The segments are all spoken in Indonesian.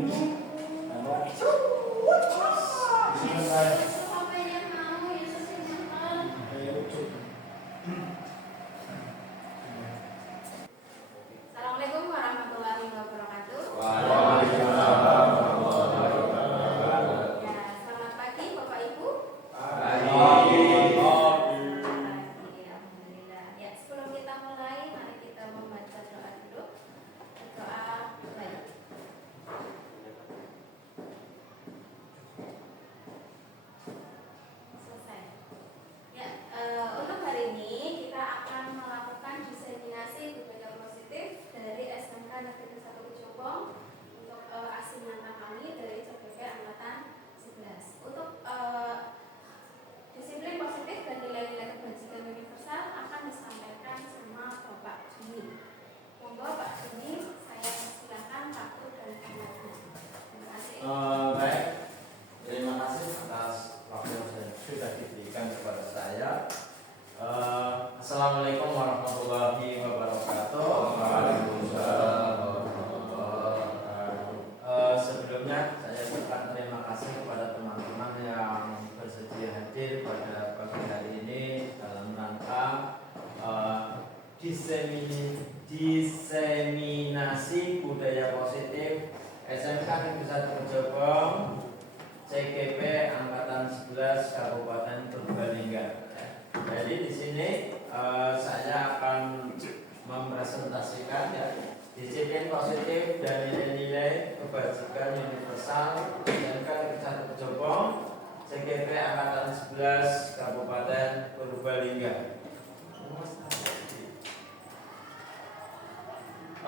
Assalamualaikum warahmatullahi wabarakatuh. Waalaikumsalam warahmatullahi wabarakatuh. Ya, selamat pagi Bapak Ibu. Alhamdulillah. Ya, sebelum kita mulai, mari kita membaca doa dulu. Doa baik. Selesai. Ya, untuk hari ini kita akan melakukan diseminasi budaya positif dari SMK Negeri 1 Kecubong untuk asinan kami dari CPK Angkatan 11. Untuk disiplin positif dan nilai-nilai kebajikan universal akan disampaikan sama Bapak Juni. Monggo Pak Juni, saya silakan waktu dan temannya. Terima kasih. Baik, terima kasih atas waktu yang sudah diberikan kepada saya. Assalamualaikum warahmatullahi wabarakatuh. Waalaikumsalam warahmatullahi wabarakatuh. Sebelumnya saya ucapkan terima kasih kepada teman-teman yang bersedia hadir pada pagi hari ini dalam rangka diseminasi budaya positif SMK Negeri 1 Kecubong CGP Angkatan 11 Kabupaten Purbalingga. Jadi di sini saya akan mempresentasikan ya, disiplin positif dan nilai-nilai kebajikan universal SMK Negeri 1 Kecubong CGP Angkatan 11 Kabupaten Purbalingga.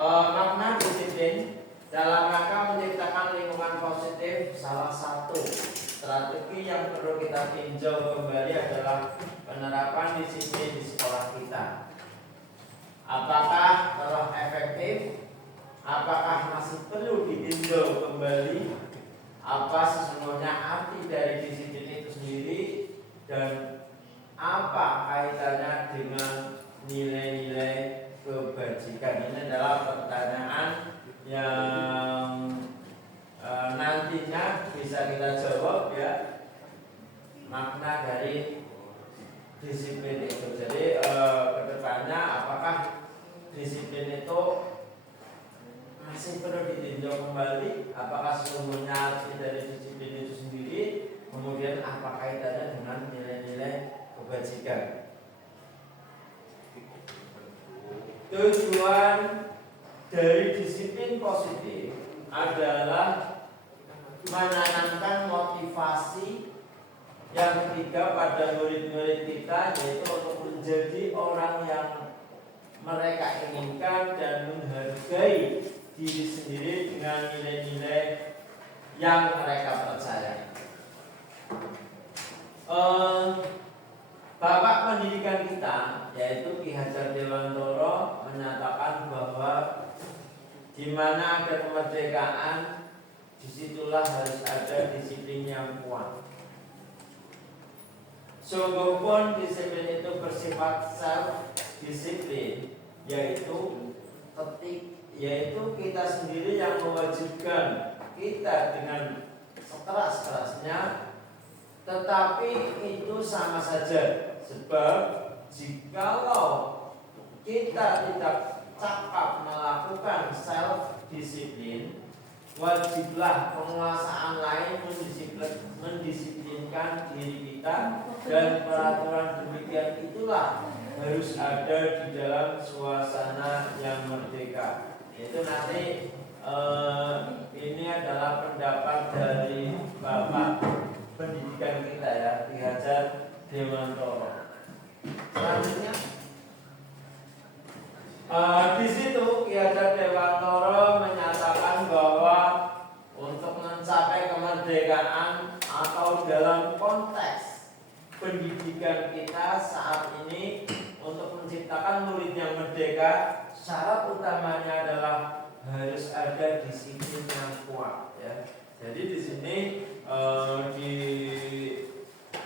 Makna disiplin dalam rangka menciptakan lingkungan positif, salah satu strategi yang perlu kita tinjau kembali adalah penerapan disiplin di sekolah kita. Apakah telah efektif? Apakah masih perlu ditinjau kembali? Apa sesungguhnya arti dari disiplin itu sendiri? Dan apa kaitannya dengan nilai-nilai kebajikan? Ini adalah pertanyaan yang nantinya bisa kita jawab ya, makna dari disiplin itu. Jadi kedepannya apakah disiplin itu masih perlu ditinjau kembali? Apakah sesungguhnya arti dari disiplin itu sendiri? Kemudian apa kaitannya dengan nilai-nilai kebajikan? Tujuan dari disiplin positif adalah menanamkan motivasi yang ketiga pada murid-murid kita, yaitu untuk menjadi orang yang mereka inginkan dan menghargai diri sendiri dengan nilai-nilai yang mereka percaya. Bapak pendidikan kita, yaitu Ki Hajar Dewantoro, menyatakan bahwa di mana ada kemerdekaan, disitulah harus ada disiplin yang kuat. Sungguh pun disiplin itu bersifat self disiplin, yaitu kita sendiri yang mewajibkan kita dengan sekeras-kerasnya, tetapi itu sama saja, sebab jikalau kita tidak cakap melakukan self disiplin, wajiblah penguasaan lain mendisiplinkan diri kita, dan peraturan demikian itulah harus ada di dalam suasana yang merdeka. Itu nanti ini adalah pendapat dari Bapak pendidikan kita ya, Ki Hajar Dewantoro. Selanjutnya di situ Ki Hajar Dewantoro menyatakan bahwa untuk mencapai kemerdekaan atau dalam konteks pendidikan kita saat ini, untuk menciptakan murid yang merdeka, syarat utamanya adalah harus ada disiplin yang kuat ya. Jadi di sini di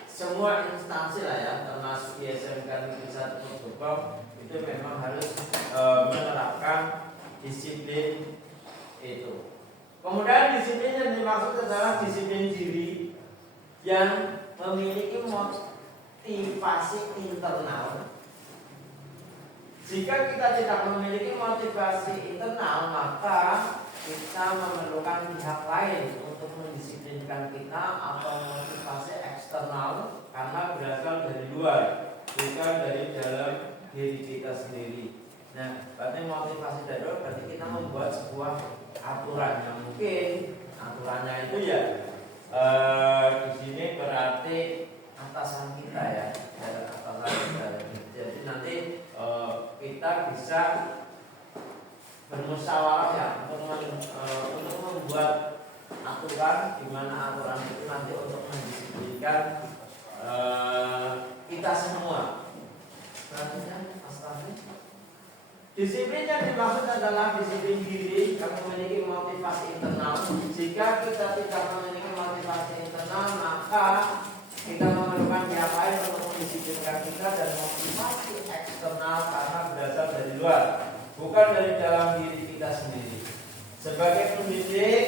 semua instansi lah ya, termasuk di SMK Negeri 1 Kecubong, itu memang harus menerapkan disiplin itu. Kemudian disiplin yang dimaksud adalah disiplin diri yang memiliki motivasi internal. Jika kita tidak memiliki motivasi internal, maka kita memerlukan pihak lain untuk mendisiplinkan kita atau motivasi eksternal karena berasal dari luar, bukan dari dalam diri kita sendiri. Nah, berarti motivasi dari luar berarti kita membuat sebuah aturan yang mungkin aturannya itu ya di sini berarti atasan kita ya, atasan kita. Jadi nanti kita bisa bermusyawarah ya untuk membuat aturan, di mana aturan itu nanti untuk mendisiplinkan kita semua. Disiplin yang dimaksud adalah disiplin diri yang memiliki motivasi internal. Jika kita tidak memiliki motivasi internal, maka kita memerlukan pihak lain untuk mendisiplinkan kita, dan motivasi eksternal karena berasal dari luar, bukan dari dalam diri kita sendiri. Sebagai pendidik,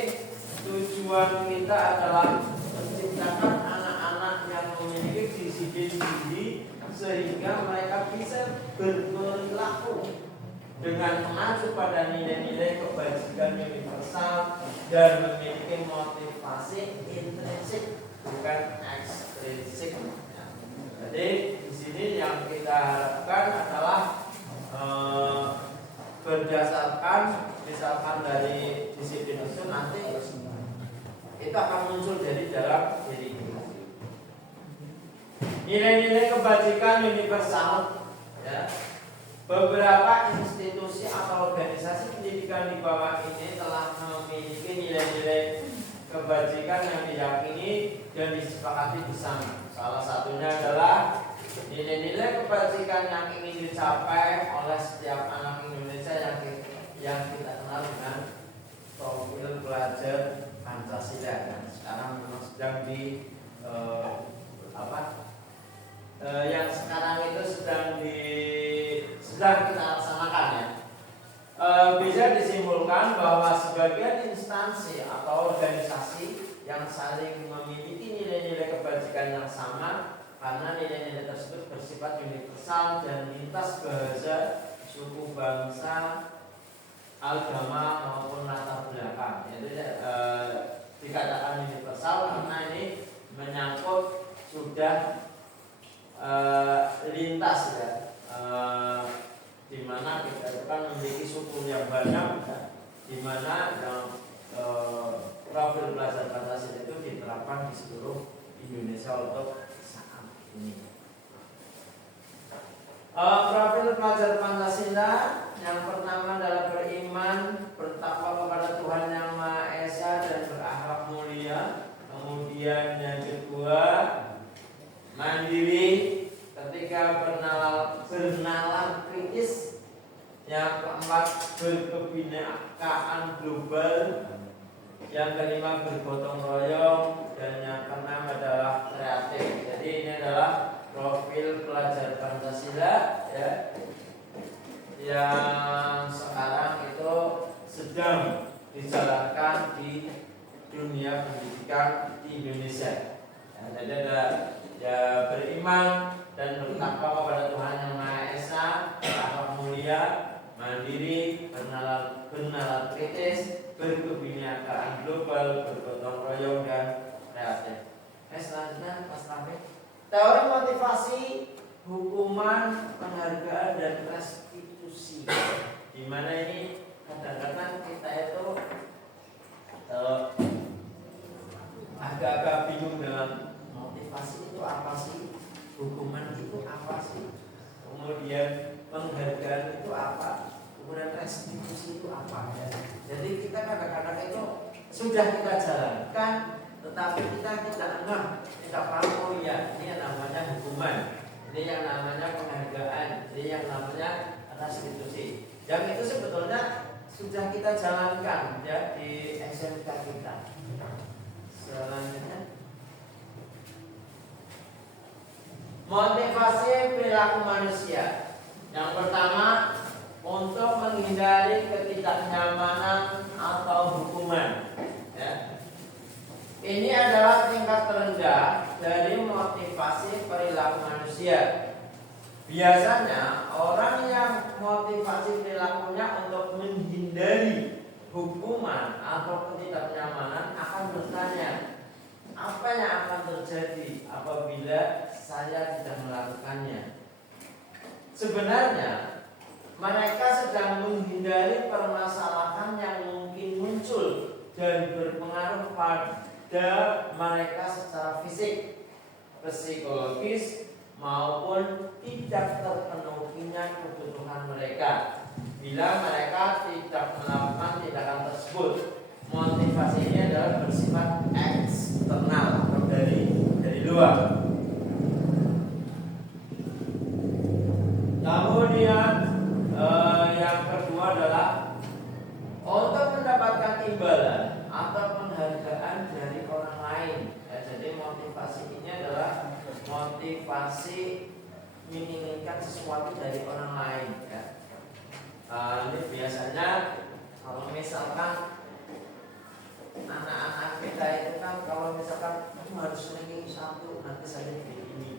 tujuan kita adalah menciptakan anak-anak yang memiliki disiplin diri sehingga mereka bisa berperilaku dengan mengacu pada nilai-nilai kebajikan universal dan memiliki motivasi intrinsik bukan ekstrinsik. Jadi di sini yang kita harapkan adalah berdasarkan misalkan dari disiplin itu nanti itu akan muncul dari dalam diri kita. Nilai-nilai kebajikan universal ya. Beberapa institusi atau organisasi pendidikan di bawah ini telah memiliki nilai-nilai kebajikan yang diyakini dan disepakati bersama. Salah satunya adalah nilai-nilai kebajikan yang ingin dicapai oleh setiap anak Indonesia yang kita kenal dengan profil pelajar Pancasila. Dan sekarang memang sedang yang sekarang itu sedang kita laksanakan ya. Bisa disimpulkan bahwa sebagian instansi atau organisasi yang saling memiliki nilai-nilai kebajikan yang sama karena nilai-nilai tersebut bersifat universal dan lintas bahasa, suku, bangsa, agama maupun latar belakang. Jadi dikatakan universal karena ini menyangkut sudah lintas ya. Di mana kita kan memiliki suku yang banyak, di mana profil pelajar Pancasila itu diterapkan di seluruh Indonesia untuk saat ini. Profil pelajar Pancasila yang pertama adalah beriman, bertakwa kepada Tuhan Yang Maha Esa dan berakhlak mulia. Kemudian yang kedua mandiri, ketika bernalar kritis. Yang keempat berkebinekaan global. Yang kelima bergotong royong, dan yang keenam adalah kreatif. Jadi ini adalah profil pelajar Pancasila ya, yang sekarang itu sedang dijalankan di dunia pendidikan di Indonesia. Ya, jadi ada ya beriman dan bertakwa kepada Tuhan Yang Maha Esa, berakhlak mulia, mandiri, bernalar kritis, berkebinekaan global, bergotong royong, dan kreatif. Selanjutnya Mas Rafi. Teori motivasi, hukuman, penghargaan, dan restitusi. Di mana ini kadang-kadang kita itu agak-agak bingung dengan motivasi itu apa sih, hukuman itu apa sih, kemudian penghargaan itu apa, kemudian restitusi itu apa ya. Jadi kita kadang-kadang itu sudah kita jalankan, tetapi kita tidak paham, oh ya ini yang namanya hukuman, ini yang namanya penghargaan, ini yang namanya restitusi. Yang itu sebetulnya sudah kita jalankan ya di SMK kita. Selanjutnya motivasi perilaku manusia. Yang pertama, untuk menghindari ketidaknyamanan atau hukuman. Biasanya orang yang motivasi perilakunya untuk menghindari hukuman atau ketidaknyamanan akan bertanya, apa yang akan terjadi apabila saya tidak melakukannya? Sebenarnya mereka sedang menghindari permasalahan yang mungkin muncul dan berpengaruh pada mereka secara fisik, psikologis, maupun tidak terpenuhinya kebutuhan mereka. Bila mereka tidak melakukan tindakan tersebut, motivasi ini adalah bersifat eksternal atau dari luar. Kemudian yang kedua adalah untuk mendapatkan imbalan atau penghargaan dari orang lain. Ya, jadi motivasi ini adalah motivasi menginginkan sesuatu dari orang lain. Ya. Ini biasanya kalau misalkan anak-anak kita itu kan kalau misalkan kamu harus ranking 1, nanti saya beli ini.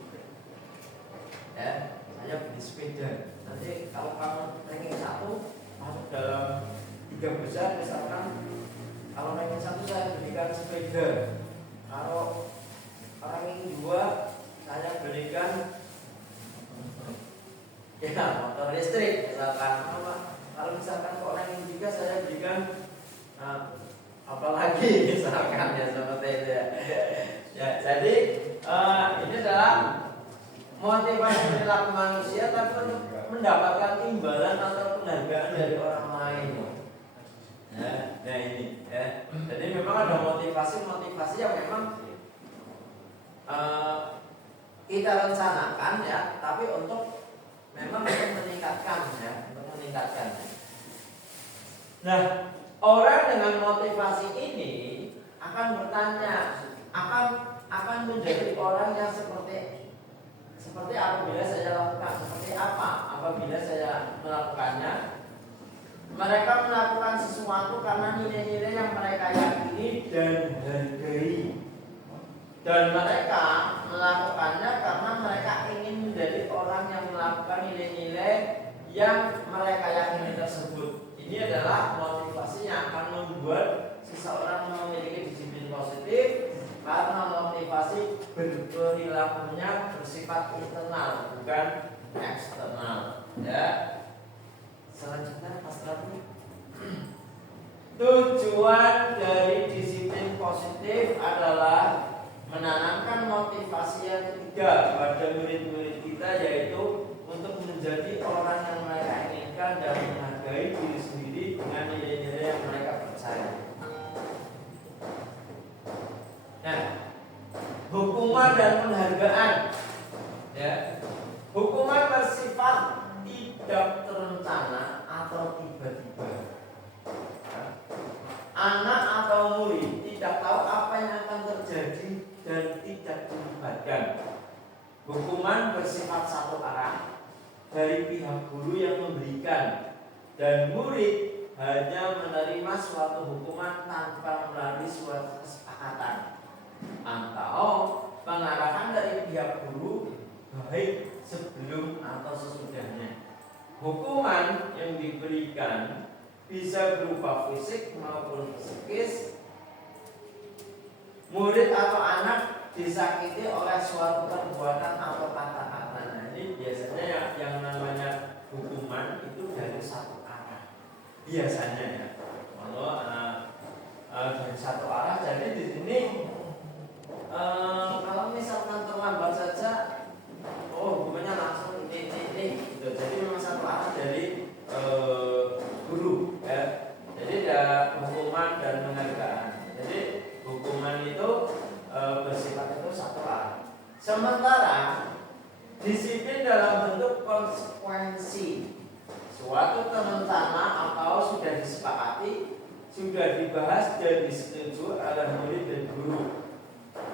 Ya, saya beli sepeda. Nanti kalau kamu ranking 1 masuk dalam 3 besar, misalkan kalau ranking 1 saya belikan sepeda. Kalau ranking 2 saya belikan ya motor listrik misalkan. Kalau misalkan kok ranking 3 saya belikan apalagi misalkan ya seperti itu ya. Ya, jadi ini adalah motivasi perilaku manusia tapi untuk mendapatkan imbalan atau penghargaan dari orang lain. Ya, nah ini ya. Jadi memang ada motivasi yang memang kita rencanakan ya, tapi untuk memang untuk meningkatkan ya, untuk meningkatkan. Nah, orang dengan motivasi ini akan bertanya, akan menjadi orang yang seperti apabila saya lakukan, seperti apa apabila saya melakukannya. Mereka melakukan sesuatu karena nilai-nilai yang mereka yakini dan hargai. Dan mereka melakukannya karena mereka ingin menjadi orang yang melakukan nilai-nilai yang mereka yakini tersebut. Ini adalah motivasi yang akan membuat seseorang memiliki disiplin positif, karena motivasi berperilakunya bersifat internal, bukan eksternal. Ya. Selanjutnya tujuan dari disiplin positif adalah menanamkan motivasi yang ketiga pada murid-murid kita, yaitu untuk menjadi orang yang mereka inginkan dan menghargai diri sendiri dengan nilai-nilai yang mereka percaya. Nah, hukuman dan penghargaan, ya, hukuman bersifat tidak terencana atau tiba-tiba. Anak atau murid tidak tahu apa yang akan terjadi dan tidak dilibatkan. Hukuman bersifat satu arah dari pihak guru yang memberikan, dan murid hanya menerima suatu hukuman tanpa melalui suatu kesepakatan atau pengarahan dari pihak guru, baik sebelum atau sesudahnya. Hukuman yang diberikan bisa berupa fisik maupun psikis. Murid atau anak disakiti oleh suatu perbuatan atau kata-kata. Nah, ini biasanya yang namanya hukuman itu dari satu arah. Biasanya ya. Kalau dari satu arah, jadi di sini kalau misalkan terlambat saja, hukumannya langsung ini. Gitu. Jadi memang satu arah dari guru. Ya. Jadi ada hukuman dan penghargaan. Jadi hukuman itu bersifat itu satu arah. Sementara disiplin dalam bentuk konsekuensi, suatu terencana atau sudah disepakati, sudah dibahas dan disetujui oleh murid dan guru.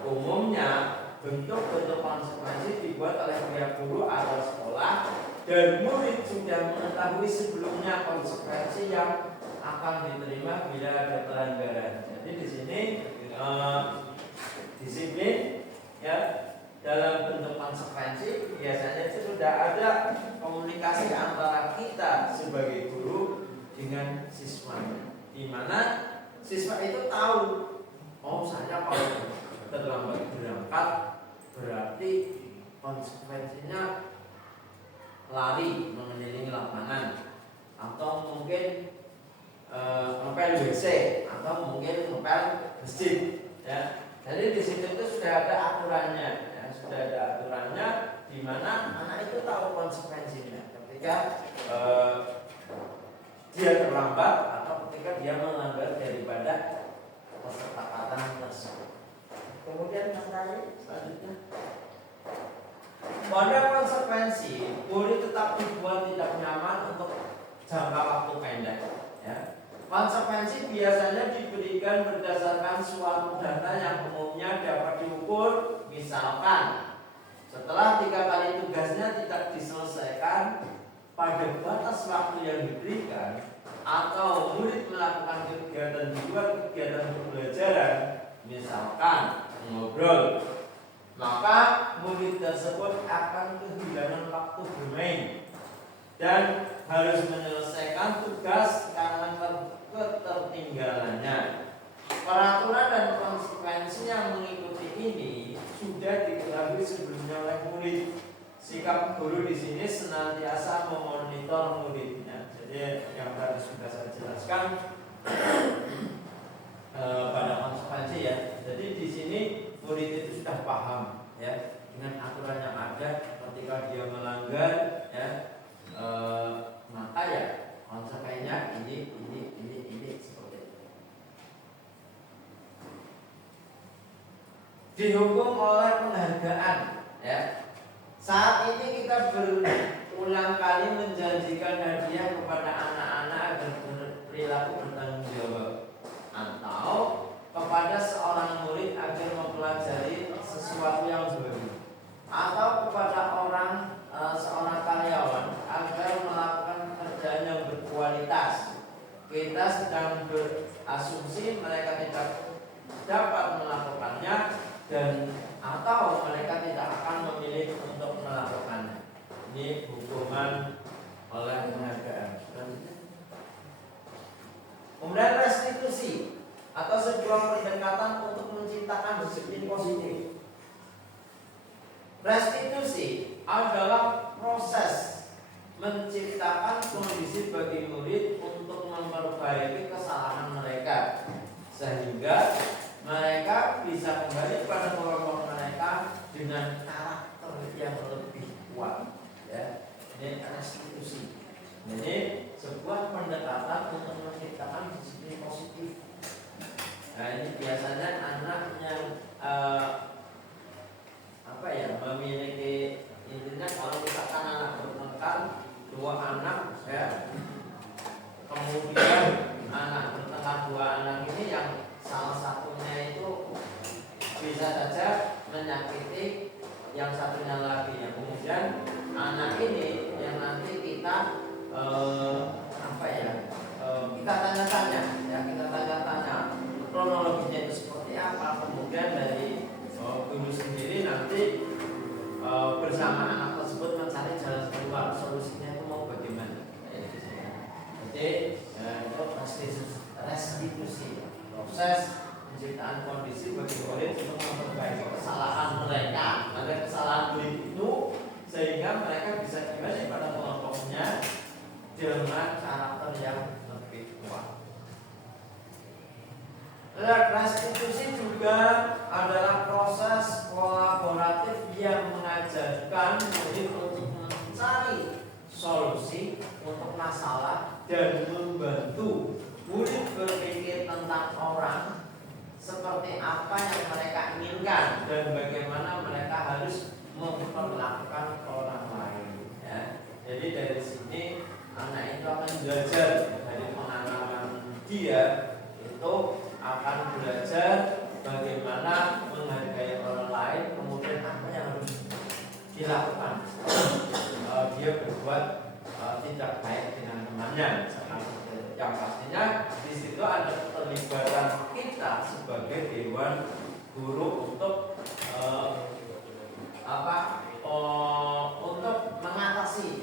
Umumnya bentuk-bentuk konsekuensi dibuat oleh pihak guru atau sekolah, dan murid sudah mengetahui sebelumnya konsekuensi yang akan diterima bila ada pelanggaran. Jadi di sini disiplin ya dalam bentuk konsekuensi biasanya itu sudah ada komunikasi antara kita sebagai guru dengan siswanya, di mana siswa itu tahu, oh saya kalau terlambat berangkat berarti konsekuensinya lari mengelilingi lapangan, atau mungkin ngepel WC, atau mungkin ngepel masjid, ya. Jadi di situ itu sudah ada aturannya, ya. Sudah ada aturannya di mana anak itu tahu konsekuensinya ketika dia terlambat atau ketika dia melanggar daripada kesepakatan tersebut. Kemudian selanjutnya, pada konsekuensi boleh tetap dibuat tidak nyaman untuk jangka waktu pendek, ya. Konsekuensi biasanya diberikan berdasarkan suatu data yang umumnya dapat diukur. Misalkan setelah 3 kali tugasnya tidak diselesaikan pada batas waktu yang diberikan, atau murid melakukan kegiatan di luar kegiatan pembelajaran, misalkan ngobrol, maka murid tersebut akan kehilangan waktu bermain dan harus menyelesaikan tugas karena ketertinggalannya. Peraturan dan konsekuensi yang mengikuti ini sudah diketahui sebelumnya oleh murid. Sikap guru di sini senantiasa memonitor muridnya. Jadi yang tadi sudah saya jelaskan pada konsekuensi, ya. Jadi di sini murid itu sudah paham, ya, dengan aturan yang ada. Ketika dia melanggar, ya, maka ya konsekuensinya ini seperti itu. Dihukum oleh penghargaan, ya. Saat ini kita berulang kali menjanjikan hadiah kepada anak-anak agar berperilaku bertanggung jawab, atau kepada seorang murid agar mempelajari sesuatu yang baru, atau kepada seorang karyawan agar melakukan pekerjaan yang berkualitas. Kita sedang berasumsi mereka tidak dapat melakukannya dan atau mereka tidak akan memilih untuk melakukannya. Ini hukuman oleh penghargaan. Kemudian restitusi atau sebuah pendekatan untuk menciptakan disiplin positif. Restitusi adalah proses menciptakan kondisi bagi murid untuk memperbaiki kesalahan mereka, sehingga mereka bisa kembali pada kelompok mereka dengan karakter yang lebih kuat, ya. Ini restitusi. Jadi sebuah pendekatan untuk menciptakan disiplin positif. Nah, ini biasanya anak yang memiliki, intinya kalau misalkan anak bertengkar, 2 anak, ya, kemudian anak bertengkar 2 anak ini yang salah satunya itu bisa saja menyakiti yang satunya lagi, ya. Kemudian anak ini yang nanti kita kita tanya-tanya, ya, kita tanya-tanya kronologinya itu seperti apa. Kemudian dari guru sendiri nanti bersama anak tersebut mencari jalan keluar, solusinya itu mau bagaimana. Jadi itu restitusi, proses penciptaan kondisi bagi murid untuk memperbaiki kesalahan mereka, ada kesalahan murid itu, sehingga mereka bisa kembali pada kelompoknya dengan karakter yang lebih kuat. Restitusi juga adalah proses kolaboratif yang mengajarkan murid untuk mencari solusi untuk masalah dan membantu murid berpikir tentang orang seperti apa yang mereka inginkan dan bagaimana mereka harus memperlakukan orang lain, ya. Jadi dari sini anak itu akan belajar dari pengalaman dia, itu akan belajar bagaimana menghargai orang lain, kemudian apa yang harus dilakukan dia berbuat tidak baik dengan temannya. Yang pastinya di situ ada keterlibatan kita sebagai dewan guru untuk untuk mengatasi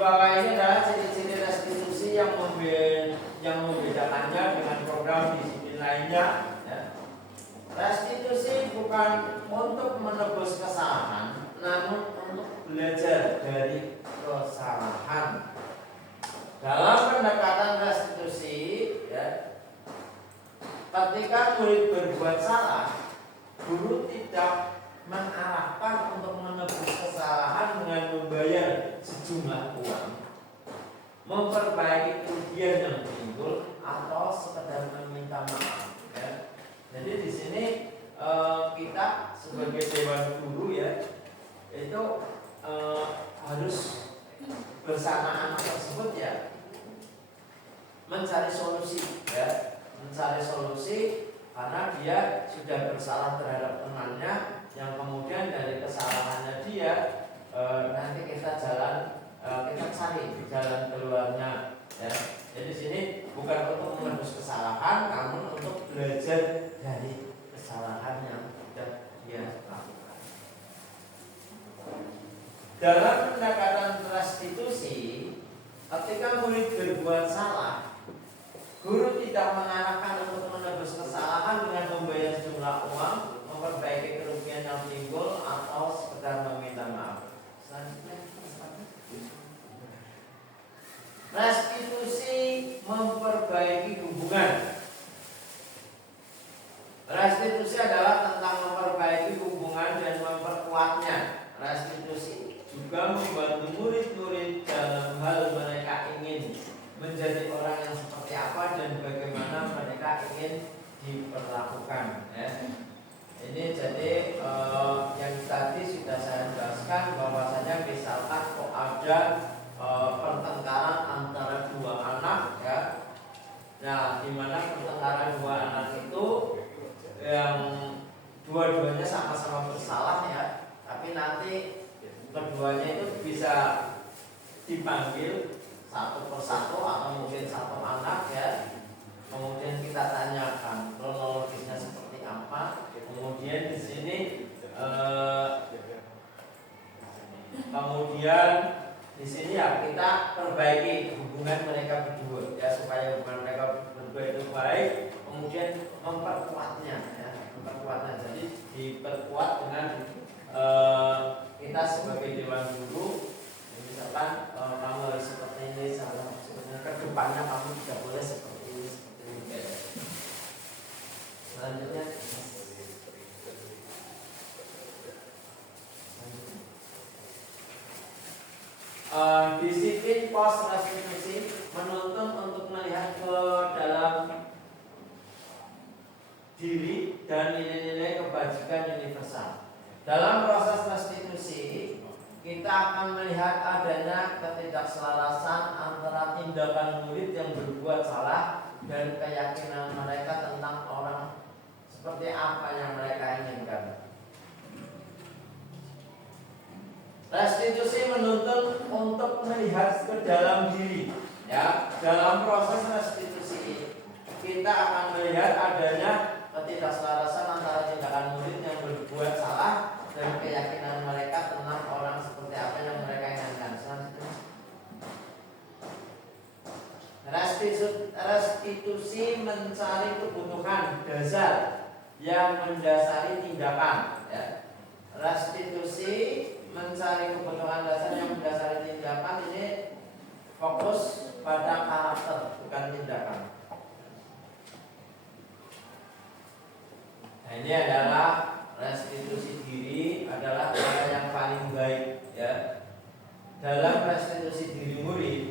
bawah ini adalah ciri-ciri restitusi yang membedakannya dengan program disiplin lainnya. Ya. Restitusi bukan untuk menebus kesalahan, namun untuk belajar dari kesalahan. Dalam pendekatan restitusi, ya, ketika murid berbuat salah, guru tidak mengarahkan untuk menebus kesalahan dengan membayar sejumlah uang, memperbaiki kerugian yang timbul, atau sekedar meminta maaf. Ya. Jadi di sini kita sebagai dewan guru, ya, itu harus bersama anak tersebut, ya, mencari solusi, ya, mencari solusi karena dia sudah bersalah terhadap temannya, yang kemudian dari kesalahannya dia nanti kita cari jalan keluarnya, ya. Jadi sini bukan untuk menebus kesalahan, namun untuk belajar dari kesalahan yang sudah dia lakukan. Dalam pendekatan restitusi, ketika murid berbuat salah, guru tidak mengarahkan untuk menebus kesalahan dengan membayar sejumlah uang, memperbaiki kerugian yang timbul, atau sekedar meminta maaf. Selanjutnya, restitusi memperbaiki hubungan. Restitusi adalah tentang memperbaiki hubungan dan memperkuatnya. Restitusi juga membantu murid-murid dalam hal mereka ingin menjadi orang yang seperti apa dan bagaimana mereka ingin diperlakukan, ya. Ini jadi yang tadi sudah saya jelaskan bahwasanya misalkan kok ada pertengkaran antara dua anak, ya. Nah, di mana pertengkaran dua anak itu yang dua-duanya sama-sama bersalah, ya, tapi nanti keduanya itu bisa dipanggil satu persatu atau mungkin satu anak, ya. Kemudian kita tanyakan kronologisnya seperti apa. Kemudian di sini ya kita perbaiki hubungan mereka berdua, ya, supaya hubungan mereka berdua itu baik. Kemudian memperkuatnya, ya, memperkuatnya. Jadi diperkuat dengan kita sebagai dewan guru. Misalkan kamu harus seperti ini, kedepannya kamu tidak boleh seperti ini, Selanjutnya, disiplin post restitusi menuntun untuk melihat ke dalam diri dan nilai-nilai kebajikan universal. Dalam proses restitusi, kita akan melihat adanya ketidakselarasan antara tindakan murid yang berbuat salah dan keyakinan mereka tentang orang seperti apa yang mereka inginkan. Restitusi menuntut untuk melihat ke dalam diri, ya. Dalam proses restitusi, kita akan melihat adanya ketidakselarasan antara tindakan murid yang berbuat salah dan keyakinan mereka tentang orang seperti apa yang mereka inginkan. Selanjutnya, restitusi mencari kebutuhan dasar yang mendasari tindakan, ya. Restitusi mencari kebutuhan dasar yang mendasari tindakan ini fokus pada karakter, bukan tindakan. Nah, ini adalah restitusi diri adalah cara yang paling baik, ya. Dalam restitusi diri murid,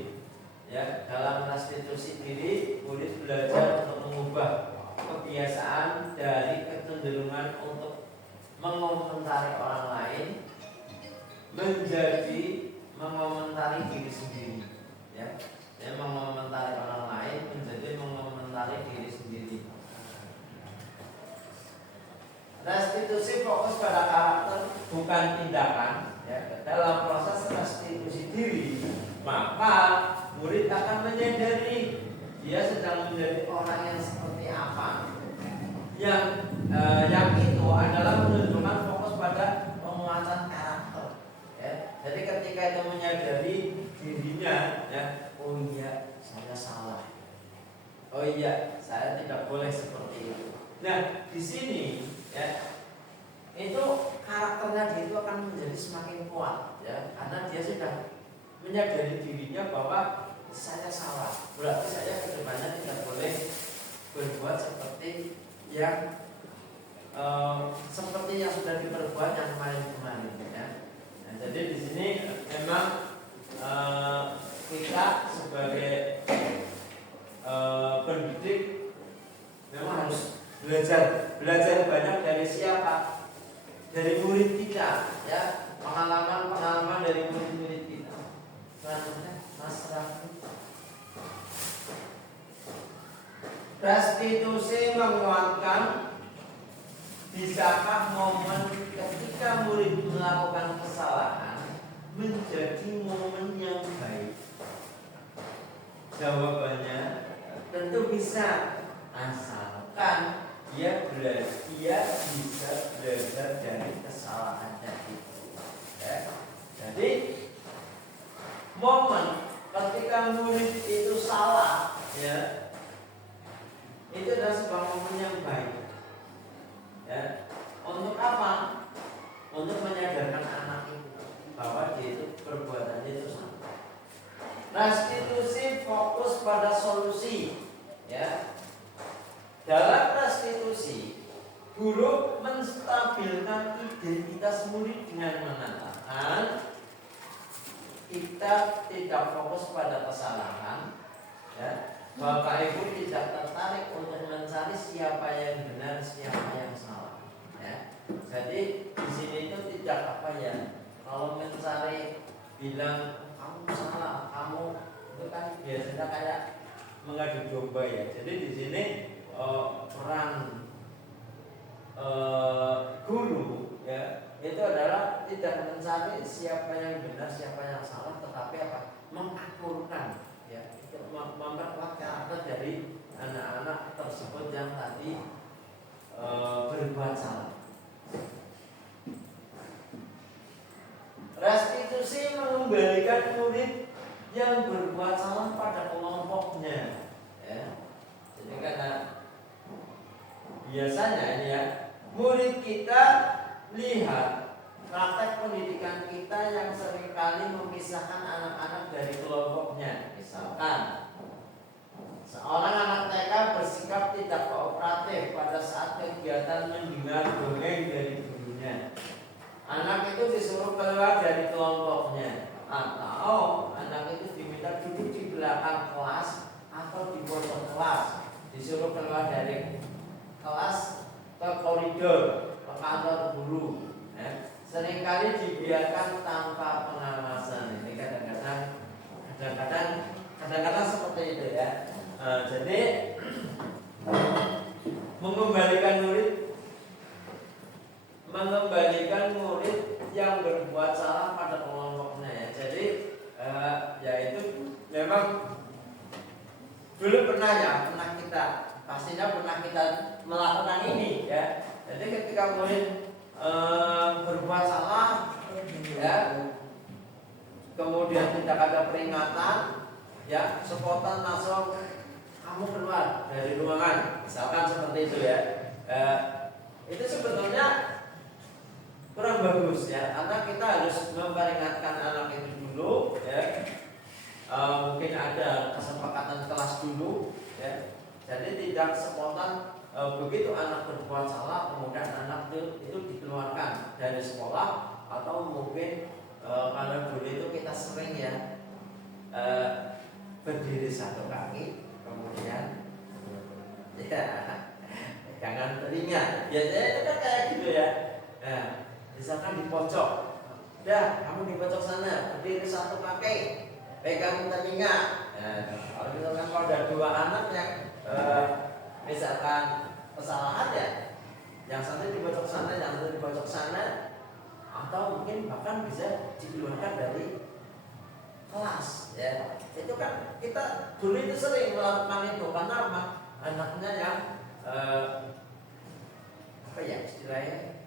ya, dalam restitusi diri murid belajar untuk mengubah kebiasaan dari kecenderungan untuk mengomentari orang lain menjadi mengomentari diri sendiri, ya. Mengomentari orang lain menjadi mengomentari diri sendiri. Restitusi fokus pada karakter, bukan tindakan, ya. Dalam proses restitusi diri, maka murid akan menyadari dia sedang menjadi orang yang seperti apa. Yang itu adalah menunjukkan fokus pada penguatan karakter, ya. Jadi ketika itu menyadari dirinya tidak boleh seperti itu. Nah, di sini ya itu karakternya dia itu akan menjadi semakin kuat ya, karena dia sudah menyadari dirinya bahwa saya salah. Berarti saya kedepannya tidak boleh berbuat seperti yang sudah diperbuat yang kemarin-kemarin ya. Nah, jadi di sini memang kita sebagai pendidik memang harus belajar banyak dari siapa? Dari murid kita ya, pengalaman dari murid-murid kita. Selanjutnya Mas Raffi. Restitusi menguatkan, bisakah momen ketika murid melakukan kesalahan menjadi momen yang baik? Jawabannya tentu bisa, asalkan dia bisa belajar dari kesalahannya itu ya. Jadi momen ketika murid itu salah ya, itu adalah sebuah momen yang baik ya. Untuk apa? Untuk menyadarkan anak itu bahwa dia itu perbuatannya itu salah. Restitusi fokus pada solusi ya. Dalam restitusi, guru menstabilkan identitas murid dengan mengatakan kita tidak fokus pada kesalahan ya. Bapak Ibu tidak tertarik untuk mencari siapa yang benar, siapa yang salah ya. Jadi di sini itu tidak apa ya, kalau mencari bilang kamu salah, kamu itu kan biasanya kayak mengadu domba ya. Jadi di sini peran guru ya itu adalah tidak mencari siapa yang benar, siapa yang salah, tetapi apa? Mengakurkan ya, memperkuat karakter dari anak-anak tersebut yang tadi berbuat salah. Restitusi mengembalikan murid yang berbuat salah pada kelompoknya ya. Jadi karena biasanya ini ya, murid kita lihat praktek pendidikan kita yang seringkali memisahkan anak-anak dari kelompoknya. Misalkan seorang anak TK bersikap tidak kooperatif pada saat kegiatan mendengar dongeng dari gurunya. Anak itu disuruh keluar dari kelompoknya, atau anak itu diminta duduk di belakang kelas atau di pojok kelas, disuruh keluar dari kelas ke koridor, ke kantor guru ya. Seringkali dibiarkan tanpa pengawasan. Ini kadang-kadang seperti itu ya. Jadi mengembalikan murid yang berbuat salah pada kelompoknya ya. Jadi ya itu memang dulu pernah kita pastinya pernah kita melakukan ini ya. Jadi ketika murid berbuat salah ya, kemudian tidak ada peringatan ya, spontan langsung kamu keluar dari ruangan, misalkan seperti itu ya. Itu sebetulnya kurang bagus ya, karena kita harus memperingatkan anak itu dulu ya. Mungkin ada kesepakatan kelas dulu ya. Jadi tidak spontan begitu anak berbuat salah kemudian anak itu dikeluarkan dari sekolah, atau mungkin kalau dulu itu kita sering ya berdiri satu kaki kemudian ya jangan telinga, biasanya itu kan kayak gitu ya. Nah, misalkan di pojok, udah kamu di pojok sana berdiri satu kaki, pegang telinga. Kalau misalkan kalau ada dua anak yang misalkan kesalahan ya, yang satu di pojok sana, yang satu di pojok sana, atau mungkin bahkan bisa dikeluarkan dari kelas ya. Itu kan kita dulu itu sering melakukan itu karena apa? Anaknya yang apa ya istilahnya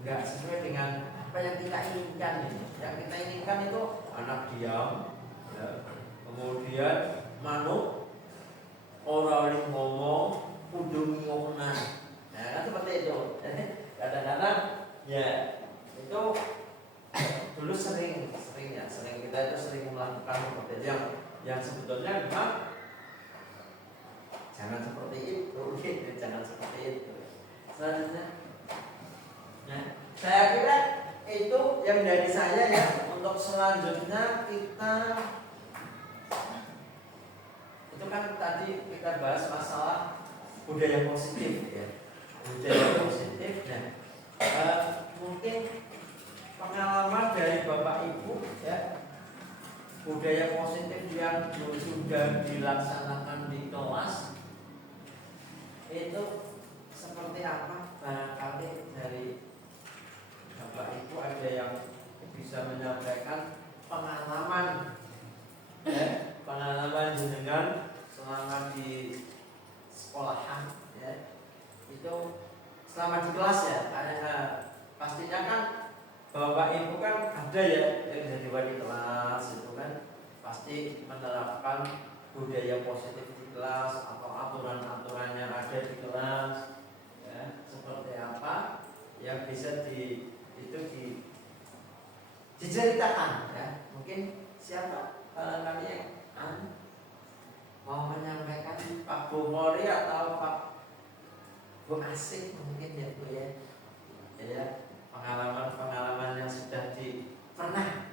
nggak sesuai dengan apa yang kita inginkan ini. Yang kita inginkan itu anak diam ya, kemudian manut, orang ngomong kudu ngomong. Nah, kan seperti itu. Kadang-kadang ya itu dulu sering kita itu sering melakukan seperti itu yang sebetulnya memang jangan seperti itu, gitu. Jangan seperti itu. Selanjutnya, nah, saya kira itu yang dari saya ya. Untuk selanjutnya kita itu kan tadi kita bahas masalah budaya positif ya. Budaya positif. Nah, mungkin pengalaman dari Bapak Ibu ya, budaya positif yang sudah dilaksanakan di kelas itu seperti apa? Barangkali dari Bapak Ibu ada yang bisa menyampaikan pengalaman ya, pengalaman dengan selama di sekolahan ya, itu selama di kelas ya, karena pastinya kan Bapak Ibu kan ada ya yang jadi wali kelas itu kan pasti menerapkan budaya positif di kelas atau aturan-aturan yang ada di kelas ya, seperti apa yang bisa diceritakan ya. Mungkin siapa kalian yang mau menyampaikan, Pak Bu Mori atau Pak Bu Asik mungkin ya Bu ya. Ya, pengalaman-pengalaman yang sudah pernah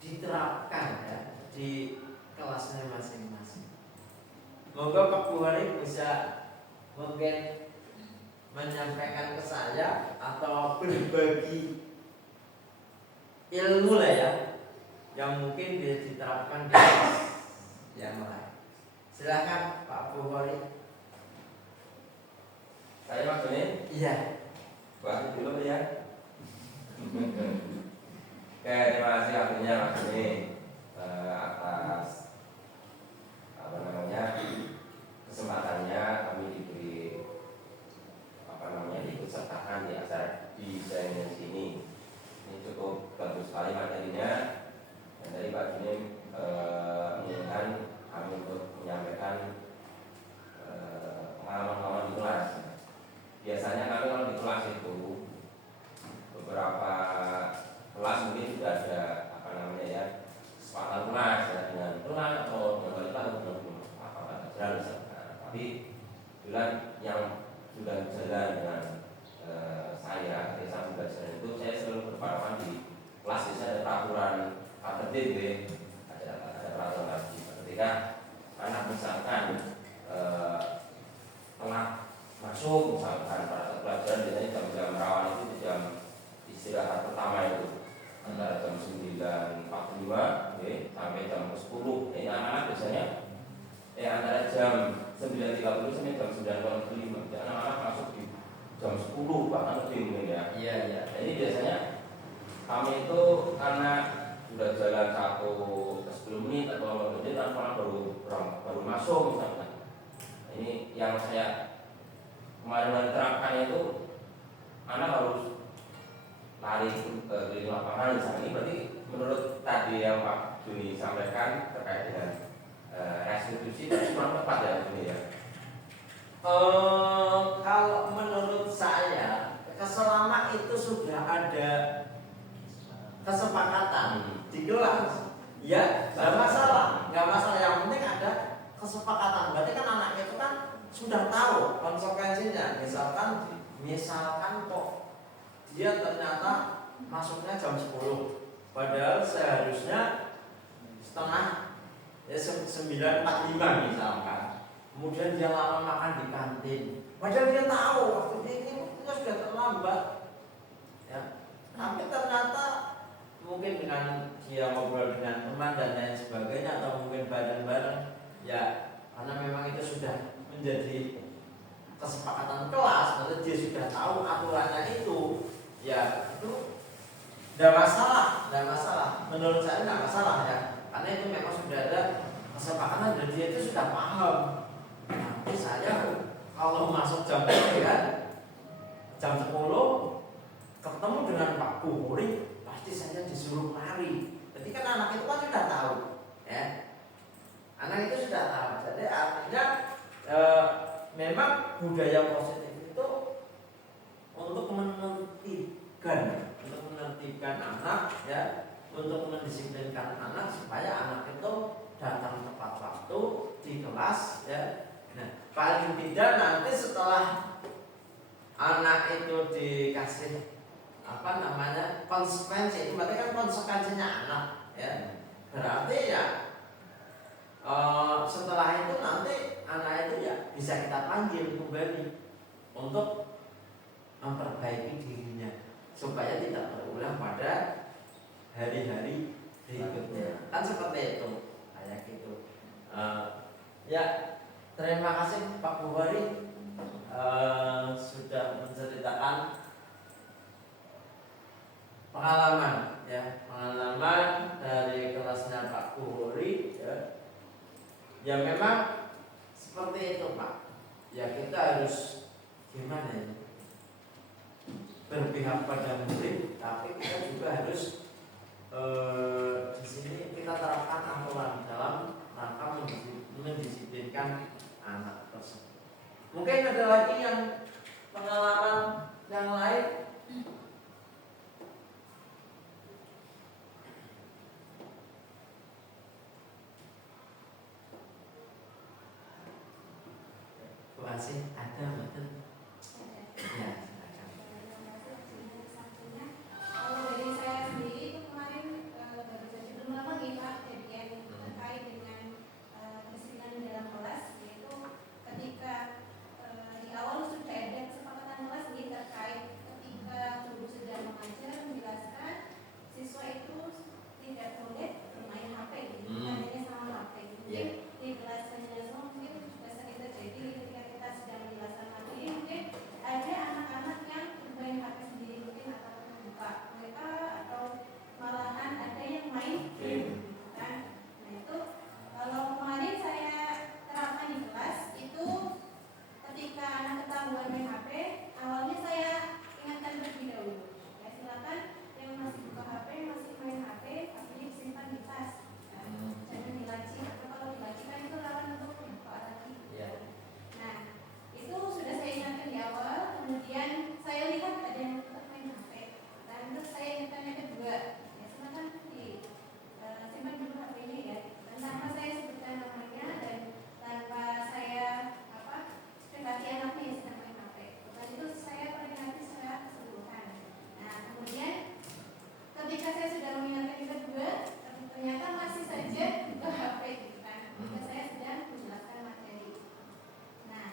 diterapkan ya di kelasnya masing-masing. Moga Pak Bu Hari bisa mungkin menyampaikan ke saya atau berbagi ilmu lah ya yang mungkin bisa diterapkan di kelas yang lain. Silakan Pak Bu Hari. Saya Mas Joni. Iya. Buat dulu ya. Oke, terima kasih akhirnya Mas Joni atas kesempatannya kami diberi ikut sertakan di acara desain ini. Ini cukup bagus sekali materinya. Dan dari Pak Juni menginginkan kami untuk menyampaikan pengalaman-pengalaman di kelas. Biasanya kami kalau di kelas itu beberapa kelas mungkin sudah ada kesepakatan kelas ya, dengan kelas atau dengan wali kelas atau dengan pelajaran misalkan. Tapi bulan yang sudah berjalan dengan saya sudah jalan itu, saya selalu berpatokan di kelas itu ada peraturan tertib, ada peraturan tertib. Ketika anak misalkan telah masuk misalkan pada pelajaran, biasanya jam-jam rawan itu di jam istirahat pertama itu antara jam 9.45 sampai jam 10. Ini anak-anak biasanya antara jam 9.30 sampai jam 9.45. Jadi anak-anak masuk di jam 10 bahkan lebih mungkin ya. Iya. Ini biasanya kami itu karena sudah jalan 10 menit atau 15 menit, anak-anak baru masuk misalkan. Ini yang saya kemarin terapkan itu, anak harus lari keliling lapangan misalnya. Ini berarti menurut tadi yang Pak Juni sampaikan terkait dengan restitusi, tapi kurang tepat ya Juni ya. Kalau menurut saya selama itu sudah ada kesepakatan di kelas, ya nggak masalah. Yang penting ada kesepakatan. Berarti kan anak itu kan sudah tahu konsekuensinya. Misalkan kok dia ternyata masuknya jam 10, padahal seharusnya setengah 9.45 misalkan. Kemudian dia lama makan di kantin, padahal dia tahu waktu ini sudah terlambat ya. Tapi ternyata mungkin dengan dia ngobrol dengan teman dan lain sebagainya, atau mungkin bareng-bareng ya, karena memang itu sudah menjadi kesepakatan kelas, berarti dia sudah tahu aturannya itu ya, itu tidak masalah. Menurut saya tidak masalah ya, karena itu memang sudah ada kesepakatan dan dia itu sudah paham. Nanti saya kalau masuk jam 10 ketemu dengan Pak Buhuri, pasti saya disuruh lari. Jadi kan anak itu kan sudah tahu ya, anak itu sudah tahu. Jadi artinya memang budaya positif itu untuk menertibkan anak ya, untuk mendisiplinkan anak supaya anak itu datang tepat waktu di kelas ya. Nah, paling tidak nanti setelah anak itu dikasih konsekuensi, itu berarti kan konsekuensinya anak ya. Berarti ya setelah itu nanti anak itu ya bisa kita panggil kembali untuk memperbaiki dirinya supaya tidak berulang pada hari-hari berikutnya. Kan seperti itu, kayak gitu. Ya, terima kasih Pak Buhari sudah menceritakan pengalaman ya, pengalaman dari kelasnya Pak Buhari ya. Ya memang seperti itu Pak. Ya kita harus gimana ya? Berpihak pada murid, tapi kita juga harus di sini kita terapkan aturan dalam rangka mendisiplinkan anak tersebut. Mungkin ada lagi yang pengalaman yang lain. Terima kasih. Ada betul. Ya. Kalau dari saya sendiri itu kemarin baru saja belum lama nih Pak kejadian terkait dengan kedisiplinan dalam kelas, yaitu ketika di awal sudah ada kesepakatan kelas nih terkait ketika guru sedang mengajar menjelaskan siswa itu tidak boleh bermain HP, adanya sama HP. Mungkin di kelas penjelasan mungkin juga sering terjadi ketika kita sedang menjelaskan materi, mungkin ada anak-anak yang bermain HP sendiri mungkin atau buka WA atau malahan ada yang main game kan. Nah itu kalau kemarin saya terapkan di kelas itu ketika anak ketahuan main HP, awalnya saya ingatkan terlebih dahulu ya, silakan yang masih buka HP, masih main HP, HP-nya disimpan di tas ya. Jangan dilaci, karena kalau dilaci kan itu rawan untuk dibuka lagi. Nah itu sudah saya ingatkan di awal, kemudian saya lihat ada yang tetap main HP. Dan terus saya ingatkan yang kedua, ya silakan simpan dulu HP-nya ya. Dan tanpa saya sebutkan namanya dan tanpa saya dekati anaknya yang sedang main HP. Dan itu saya peringati secara keseluruhan. Nah kemudian ketika saya sudah mengingatkan yang kedua, ternyata masih saja buka HP gitu kan. Ketika saya sedang menjelaskan materi. Nah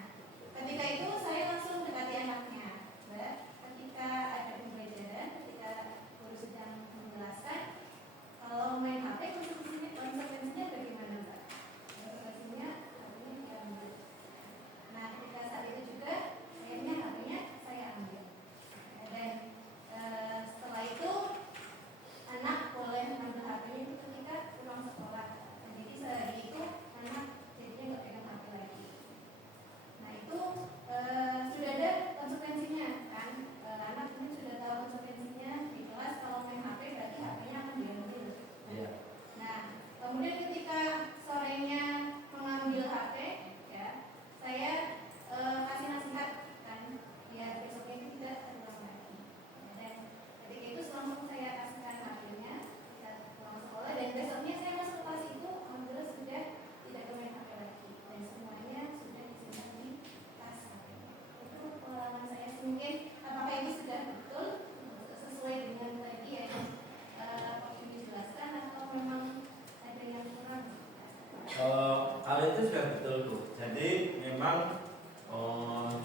ketika itu saya langsung dekati anaknya, Mbak. Ketika ada pembelajaran, ketika guru sedang menjelaskan, kalau main HP konsekuensinya bagaimana Mbak? Konsekuensinya HP-nya diambil. Nah ketika saat itu juga akhirnya HP-nya saya ambil. Dan setelah itu anak boleh mengambil HP-nya itu ketika pulang sekolah. Jadi sehari itu anak jadinya nggak pegang HP lagi. Nah itu sudah ada konsekuensinya kan, anak ini sudah tahu konsekuensinya di kelas kalau main HP berarti HP-nya akan diambil. Nah kemudian ketika sorenya mengambil HP ya, saya kasih nasihat kan biar besoknya itu tidak terulang lagi. Dan ketika itu langsung saya kasihkan HP-nya dan pulang sekolah, dan besoknya saya masuk kelas itu alhamdulillah sudah tidak bermain HP lagi dan semuanya sudah disimpan di tas HP-nya. Itu pengalaman saya. Mungkin apakah ini sudah betul sesuai dengan tadi yang Pak dijelaskan atau memang ada yang kurang? Hal itu sudah betul Bu. Jadi memang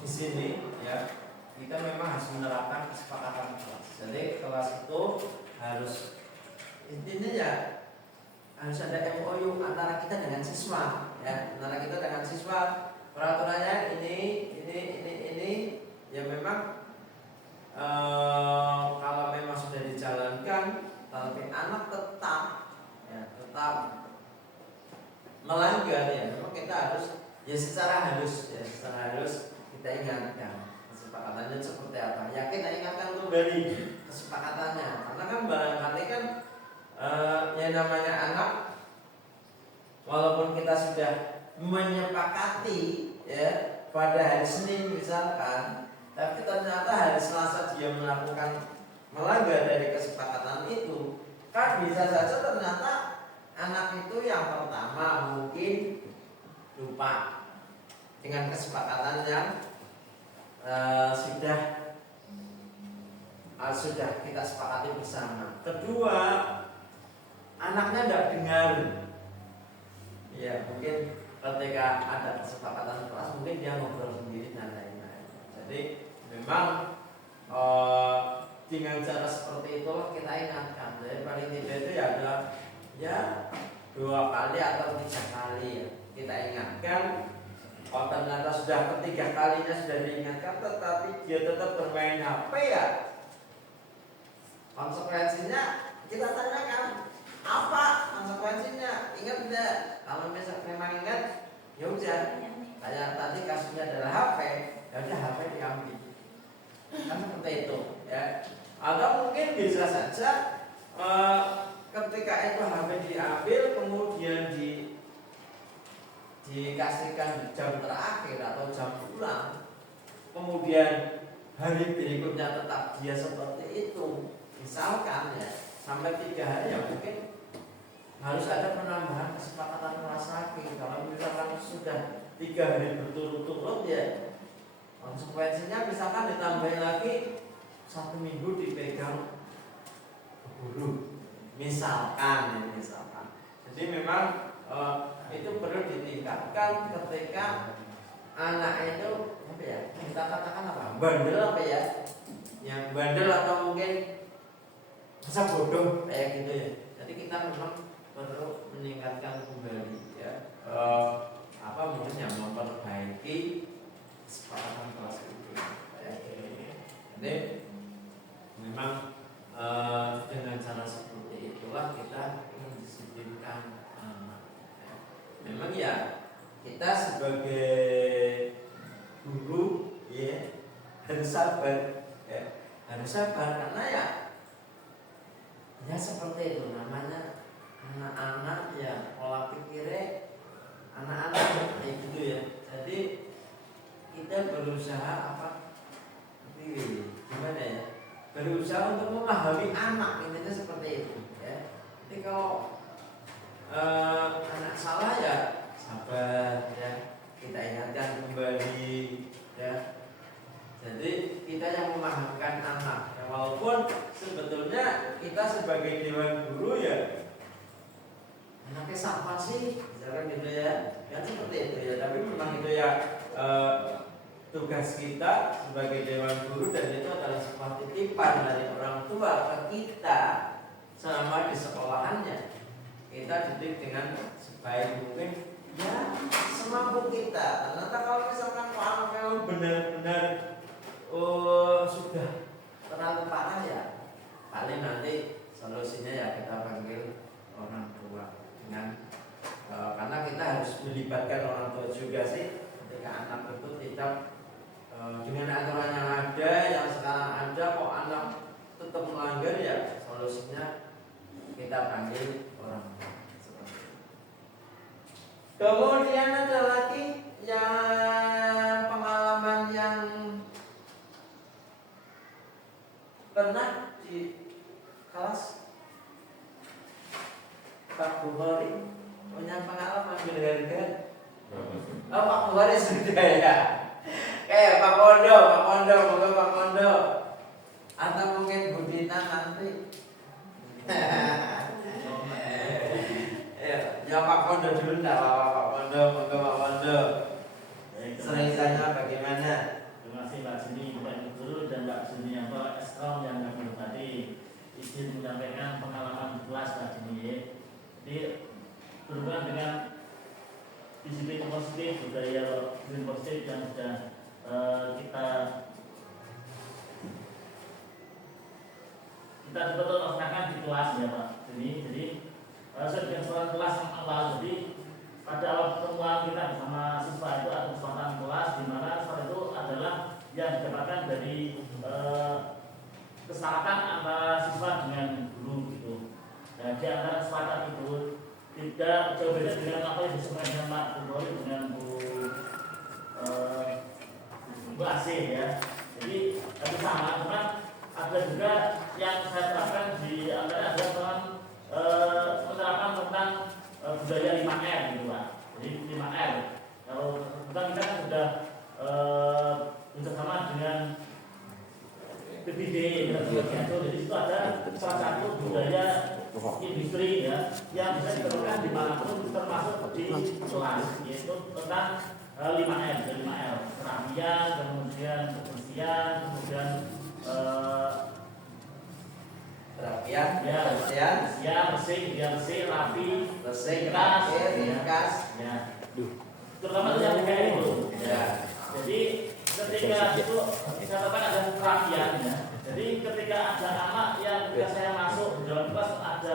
di sini ya kita memang harus menerapkan kesepakatan kelas. Jadi kelas itu harus intinya ya harus ada MOU antara kita dengan siswa ya, antara kita dengan siswa. Peraturannya ini ya memang kalau memang sudah dijalankan, tapi anak tetap melanggar ya, memang kita harus secara halus kita ingatkan kesepakatannya seperti apa. Ya kita ingatkan kembali kesepakatannya, karena kan barangkali kan yang namanya anak, walaupun kita sudah menyepakati ya, pada hari Senin misalkan, tapi ternyata hari Selasa dia melanggar dari kesepakatan itu, kan bisa saja ternyata anak itu yang pertama mungkin lupa dengan kesepakatan yang sudah kita sepakati bersama. Kedua, anaknya tidak dengar. Ya, mungkin ketika ada kesepakatan kelas mungkin dia ngobrol sendiri dan lain-lain. Jadi memang dengan cara seperti itulah kita ingatkan. Jadi paling tidak itu ya ada ya 2 kali atau 3 kali ya kita ingatkan. Kalau ternyata sudah ketiga kalinya sudah diingatkan tetapi dia tetap bermain HP ya, konsekuensinya kita tanyakan apa konsekuensinya, ingat tidak? Kalau misalnya memang ingat, ya udah kayak tadi kasusnya adalah HP, ya udah HP diambil, kan seperti itu ya. Atau mungkin bisa saja ketika itu HP diambil kemudian dikasihkan jam terakhir atau jam pulang, kemudian hari berikutnya tetap dia seperti itu, misalkan ya sampai 3 hari, ya mungkin harus ada penambahan kesepakatan kelas lagi. Kalau misalkan sudah 3 hari berturut-turut ya konsekuensinya misalkan ditambahin lagi 1 minggu dipegang guru misalkan. Jadi memang itu perlu ditingkatkan ketika anak itu apa ya, kita katakan apa, bandel apa ya, yang bandel atau mungkin masa bodoh kayak gitu ya. Jadi kita memang perlu meningkatkan kembali ya mungkin yang memperbaiki kesepakatan kelas itu ya. Jadi memang dengan cara seperti itulah kita mendisiplinkan anak. Memang ya kita sebagai guru ya harus sabar karena ya seperti itu namanya anak-anak ya, pola pikirnya anak-anak kayak gitu ya. Jadi kita berusaha gimana ya, berusaha untuk memahami anak, intinya seperti itu ya. Jadi kalau anak salah ya sabar ya, kita ingatkan kembali ya. Jadi kita yang memahamkan anak ya, walaupun sebetulnya kita sebagai dewan guru ya anaknya siapa sih misalkan gitu ya, kan seperti itu ya. Tapi memang itu ya tugas kita sebagai dewan guru, dan itu adalah sebuah titipan dari orang tua ke kita selama di sekolahannya. Kita didik dengan sebaik mungkin ya, semampu kita. Ternyata kalau misalkan anak memang benar-benar sudah terlalu parah ya, paling nanti solusinya ya kita panggil orang tua dengan karena kita harus melibatkan orang tua juga sih ketika anak itu tidak dengan aturan yang ada yang sekarang ada, kok anak tetap melanggar ya solusinya kita panggil orang tua. Kemudian ada lagi yang pengalaman yang pernah di kelas Pak Bukhari punya pengalaman berharga. Oh, Pak Bukhari sudah ya. Pak Kondo, moga Pak Kondo. Atau mungkin Bu Dina nanti. Ya Pak Kondo dulu, enggak apa-apa Pak Kondo, moga Pak Kondo. Ceritanya bagaimana? Terima kasih Pak Juni, Bapak Ibu Guru dan Pak Juni yang Eskom yang kami hormati. Izin menyampaikan pengalaman kelas Pak Juni. Jadi berhubungan dengan disiplin positif, budaya disiplin positif yang sudah kita betul-betul laksanakan di kelas ya Pak Juni. Jadi saya dengan suara kelas yang awal, jadi pada awal pertemuan kita bersama siswa itu ada kesempatan kelas di mana siswa itu adalah yang didapatkan dari kesepakatan antara siswa dengan guru gitu. Nah, di antara kesepakatan itu tidak jauh beda dengan apa yang disebutkan Pak Bukhari dengan Bu kasih ya. Jadi itu sama, cuman ada juga yang saya terapkan di ada teman menerapkan tentang budaya 5R gitu Pak. Jadi 5R. Kalau kita kan sudah bersama dengan PBD jadi itu ada salah satu budaya industri ya yang bisa diterapkan dimanapun termasuk di kelas, yaitu tentang 5M, 5L, kerapian, kemudian kebersihan, kemudian Terapian, ya bersih, rapi, ringkas, ya. Terutama itu yang kayak itu. ya. Jadi ketika itu saya katakan ada kerapian ya. Jadi ketika ada anak yang ketika saya masuk di dalam kelas ada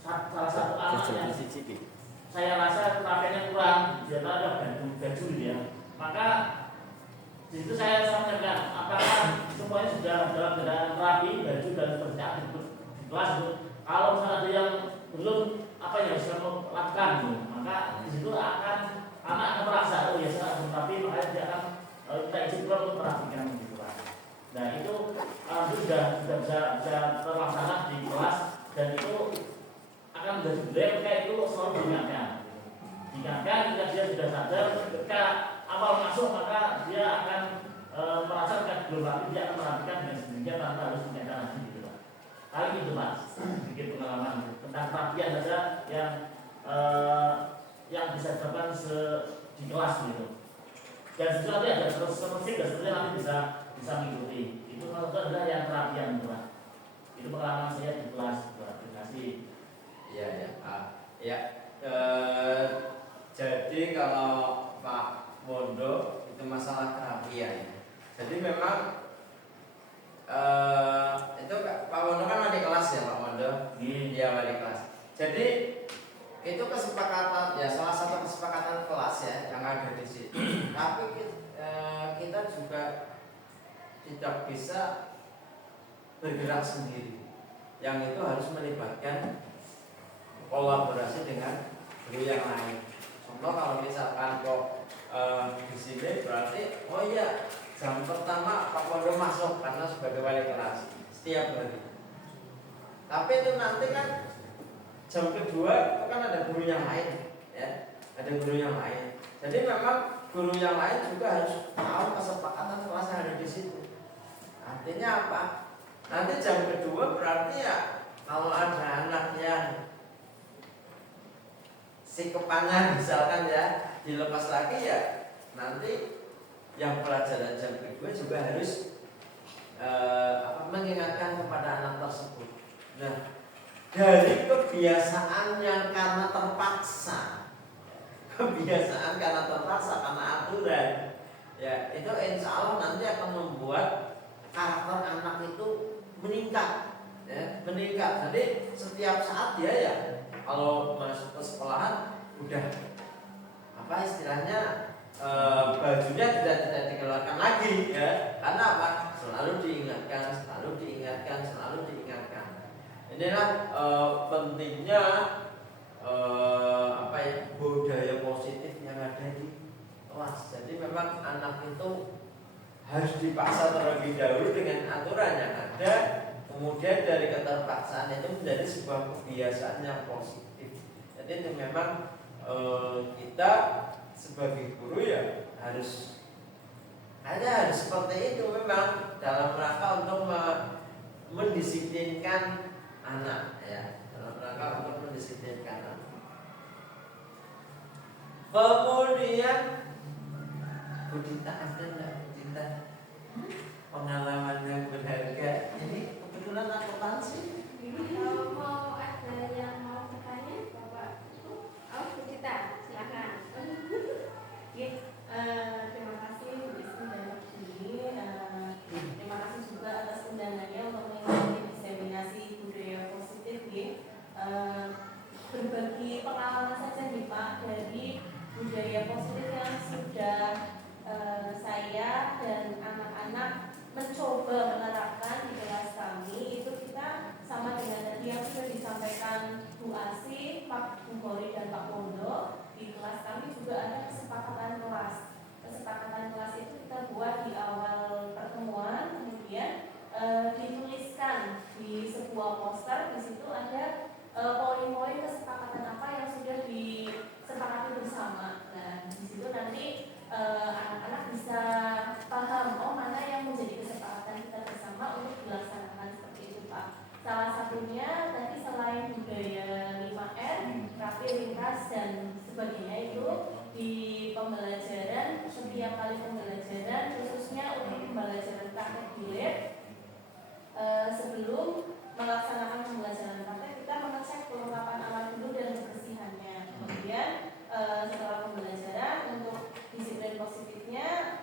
salah satu anak yang saya rasa kerapiannya kurang, dia ada baju ya. Maka di situ saya sampaikan apakah semuanya sudah dalam keadaan rapi, baju dan seperti aktif di kelas itu. Kalau misalnya ada yang belum apa yang bisa melakukan gitu, maka di situ akan anak akan merasa oh ya saya belum rapi, makanya dia akan kita izin keluar untuk merapikan gitu Pak. Nah itu sudah bisa terlaksana di kelas dan itu akan menjadi budaya ketika itu selalu diingatkan. Diingatkan ketika dia sudah sadar, ketika awal masuk maka dia akan merasa ketika belum rapi dia akan merapikan dengan sendirinya tanpa harus mengingatkan lagi gitu Pak. Kali itu Pak, sedikit pengalaman tentang kerapian saja yang bisa dilakukan di kelas gitu. Dan sesuatu ada terus seperti dan seterusnya nanti bisa mengikuti. Itu kalau itu adalah yang kerapian Pak. Itu pengalaman saya di kelas Pak. Terima kasih. Iya ya. Jadi kalau Pak Mondo itu masalah kerapian. Jadi memang itu Pak Mondo kan wali kelas ya Pak Mondo. Iya wali kelas. Jadi itu kesepakatan ya salah satu kesepakatan kelas ya yang ada di situ. Tapi kita juga tidak bisa bergerak sendiri. Yang itu harus melibatkan kolaborasi dengan guru yang lain. Contoh kalau misalkan kok di sini berarti oh iya jam pertama Pak Mondo masuk karena sebagai wali kelas setiap hari. Tapi itu nanti kan jam kedua itu kan ada guru yang lain, ya, ada guru yang lain. Jadi memang guru yang lain juga harus tahu kesepakatan kelas yang ada di situ. Artinya apa? Nanti jam kedua berarti ya kalau ada anak yang sikepannya misalkan ya dilepas lagi ya nanti yang pelajaran jam kedua juga harus mengingatkan kepada anak tersebut. Nah, dari kebiasaan yang karena terpaksa, karena aturan, ya itu insya Allah nanti akan membuat karakter anak itu meningkat, ya, meningkat. Jadi setiap saat dia ya kalau masuk ke sekolahan udah apa istilahnya bajunya tidak dikeluarkan lagi, ya, karena apa? Selalu diingatkan. Inilah pentingnya budaya positif yang ada di kelas. Jadi memang anak itu harus dipaksa terlebih dahulu dengan aturan yang ada, kemudian dari keterpaksaan itu menjadi sebuah kebiasaan yang positif. Jadi itu memang kita sebagai guru ya harus seperti itu memang dalam rangka untuk mendisiplinkan anak ya, dalam rangka untuk mendisiplinkan anak. Kemudian Budita ada nggak Budita pengalaman yang berharga? Ini kebetulan akuntansi. Kalau mau ada yang mau bertanya, Bapak Ibu, Budita, silakan. Terima kasih Bu Ismi dan Ibu. Terima kasih juga atas undangannya untuk mengikuti diseminasi budaya positif ya. Berbagi pengalaman saja nih Pak dari budaya positif yang sudah saya dan anak-anak mencoba menerapkan di kelas kami. Itu kita di sebuah poster, di situ ada poin-poin kesepakatan apa yang sudah disepakati bersama. Nah, di situ nanti anak-anak bisa paham, oh mana yang menjadi kesepakatan kita bersama untuk dilaksanakan seperti itu Pak. Salah satunya tadi selain budaya 5R, rapi, ringkas dan sebagainya itu di pembelajaran, setiap kali pembelajaran khususnya untuk pembelajaran praktek di lab, sebelum melaksanakan pembelajaran praktek kita mengecek kelengkapan alat dulu dan kebersihannya. Kemudian setelah pembelajaran untuk disiplin positifnya,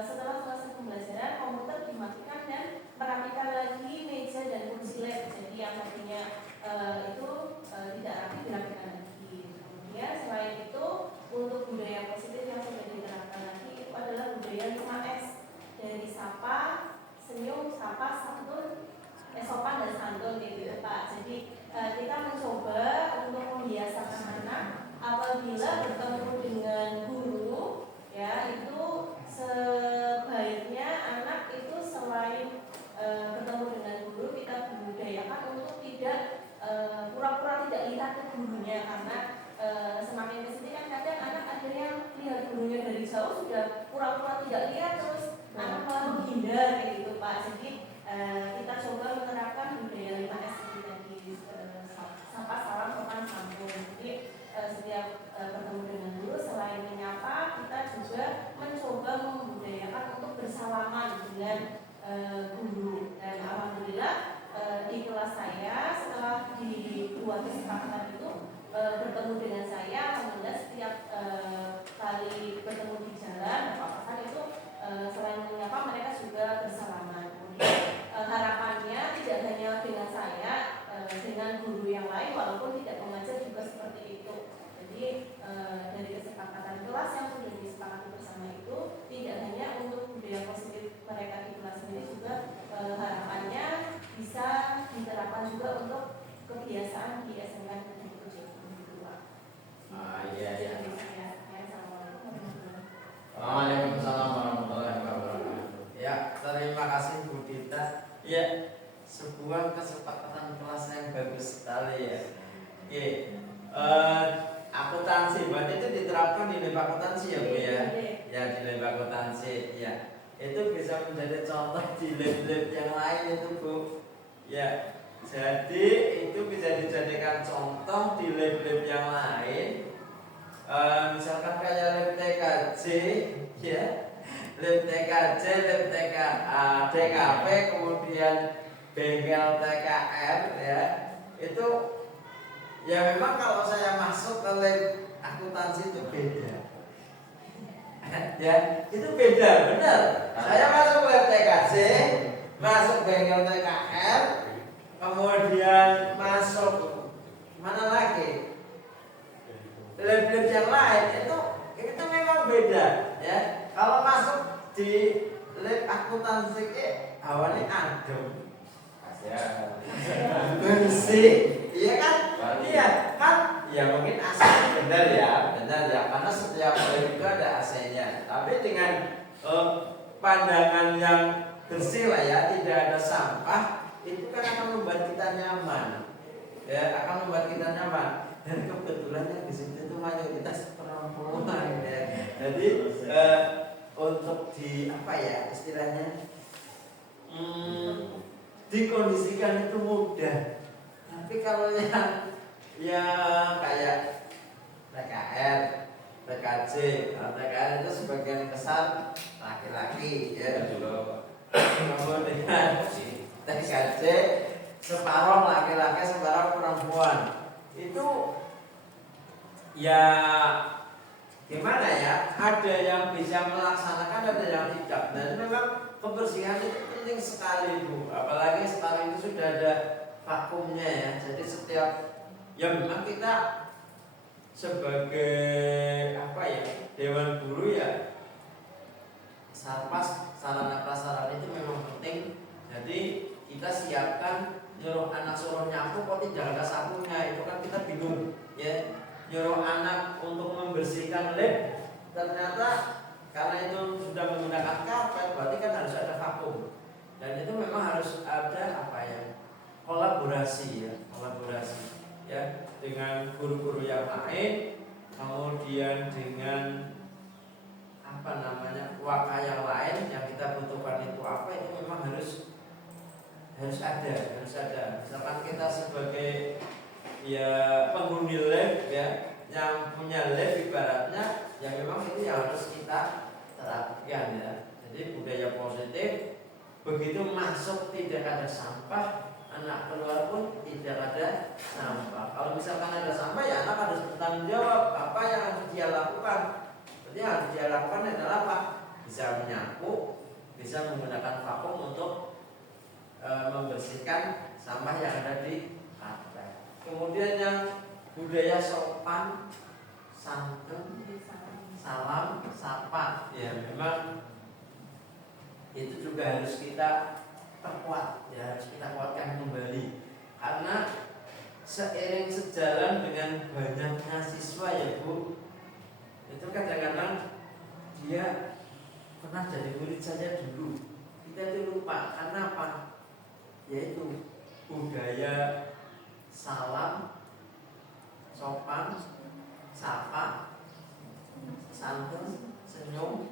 setelah selesai pembelajaran komputer dimatikan dan merapikan lagi meja dan kursi lab. Jadi yang artinya itu tidak rapi dirapikan lagi. Kemudian selain itu untuk budaya positif yang sudah diterapkan lagi itu adalah budaya 5S, dari sapa, senyum, sapa, santun, sopan dan santun gitu Pak. Jadi kita mencoba untuk membiasakan anak apabila bertemu dengan guru ya itu sebaiknya anak itu selain bertemu dengan guru kita budayakan untuk tidak pura-pura tidak lihat ke gurunya, karena semakin kesini kan kadang anak ada yang lihat gurunya dari jauh sudah pura-pura tidak lihat terus anak malah menghindar kayak gitu Pak. Jadi kita coba menerapkan budaya 5S tadi, sapa, salam, sopan, santun. Jadi setiap bertemu dengan guru selain menyapa kita juga mencoba membudayakan untuk bersalaman dengan guru. Dan alhamdulillah di kelas saya setelah dibuat kesepakatan itu bertemu dengan saya, alhamdulillah setiap kali bertemu di jalan papasan itu selain menyapa mereka juga bersalaman. Kemudian harapannya tidak hanya dengan saya, dengan guru yang lain walaupun tidak mengajar juga seperti itu. Jadi dari kesepakatan kelas yang sudah disepakati bersama itu tidak hanya untuk budaya positif mereka di kelas ini, juga harapannya bisa diterapkan juga untuk kebiasaan di SMK Negeri 7. Iya. Waalaikumsalam warahmatullahi wabarakatuh. Ya, terima kasih Bu Dita. Ya, sebuah kesepakatan kelas yang bagus sekali ya. Oke, akuntansi, berarti itu diterapkan di lab akuntansi ya Bu ya? Ya, di lab akuntansi, ya. Itu bisa menjadi contoh di lab-lab yang lain itu Bu. Ya, jadi itu bisa dijadikan contoh di lab-lab yang lain. Misalkan kayak lab TKJ, ya, lab TKJ, lab DKP, kemudian bengkel TKR, ya, itu ya memang kalau saya masuk ke lab akuntansi itu beda, ya, itu beda, benar. Saya masuk lab TKJ, masuk bengkel TKR, kemudian masuk mana lagi? Lab-lab yang lain itu memang beda ya. Kalau masuk di lab akuntansi awalnya adem, bersih, iya kan? Iya kan? Ya mungkin AC benar ya, karena setiap lab itu ada AC-nya. Tapi dengan pandangan yang bersih lah ya, tidak ada sampah, itu kan akan membuat kita nyaman, ya, akan membuat kita nyaman. Dan kebetulan yang di situ itu mayoritas perempuan ya. Jadi untuk di apa ya istilahnya dikondisikan itu mudah. Tapi kalau yang kayak TKR, TKJ, TKR itu sebagian besar laki-laki ya. Kemudian TKJ separuh laki-laki, separuh perempuan. Itu ya gimana ya, ada yang bisa melaksanakan, ada yang tidak. Dan memang kebersihan itu penting sekali Bu, apalagi sekarang itu sudah ada vakumnya ya. Jadi setiap ya memang kita sebagai apa ya, dewan guru ya, sarpas, sarana prasarana itu memang penting. Jadi kita siapkan, nyuruh anak suruh nyapu kok tidak ada sapunya, itu kan kita bingung ya. Nyuruh anak untuk membersihkan lab, ternyata karena itu sudah menggunakan karpet, berarti kan harus ada vakum. Dan itu memang harus ada apa ya, kolaborasi ya dengan guru-guru yang lain, kemudian dengan waka yang lain yang kita butuhkan itu apa, itu memang harus ada. Misalkan kita sebagai ya penghuni lab ya, yang punya lab ibaratnya, ya memang itu yang harus kita terapkan ya. Jadi budaya positif, begitu masuk tidak ada sampah, anak keluar pun tidak ada sampah. Kalau misalkan ada sampah, ya anak harus bertanggung jawab apa yang harus dia lakukan. Jadi yang harus dia lakukan adalah apa? Bisa menyapu, bisa menggunakan vakum untuk membersihkan sampah yang ada di pantai. Kemudian yang budaya sopan, santun, salam, sapa, ya memang itu juga harus kita perkuat, ya harus kita kuatkan kembali. Karena seiring sejalan dengan banyaknya siswa ya Bu, itu kadang-kadang dia pernah jadi murid saja dulu, kita itu lupa. Karena apa? Yaitu budaya salam, sopan, sapa, santun, senyum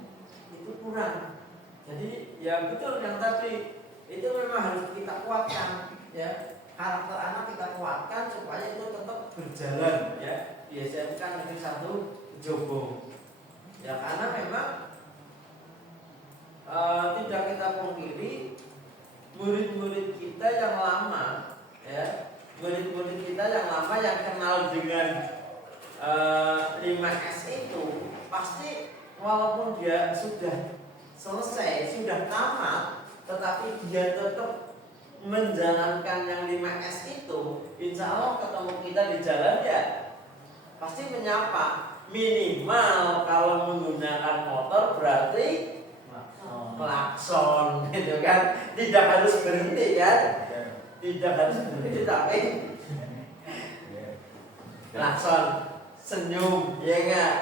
itu kurang. Jadi ya betul yang tadi, itu memang harus kita kuatkan ya. Karakter anak kita kuatkan supaya itu tetap berjalan ya. Biasanya kan Negeri 1 Jombong. Ya karena memang tidak kita pungkiri, murid-murid kita yang lama ya, murid-murid kita yang lama yang kenal dengan 5S itu pasti walaupun dia sudah selesai, sudah tamat, tetapi dia tetap menjalankan yang 5S itu, insya Allah ketemu kita di jalan ya pasti menyapa. Minimal kalau menggunakan motor berarti klakson gitu kan, tidak harus berhenti kan, tidak harus berhenti tapi klakson, senyum, ya enggak?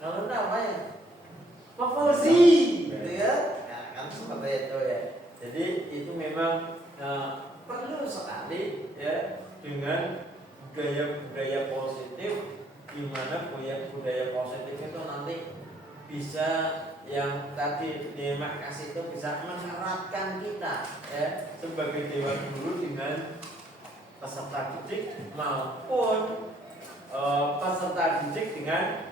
Kalau namanya Pak Fauzi, gitu ya, kan seperti itu ya. Jadi itu memang perlu sekali ya dengan budaya positif, di mana budaya positif itu nanti bisa yang tadi Demak kasih itu bisa mengeratkan kita ya sebagai dewan guru dengan peserta didik maupun peserta didik dengan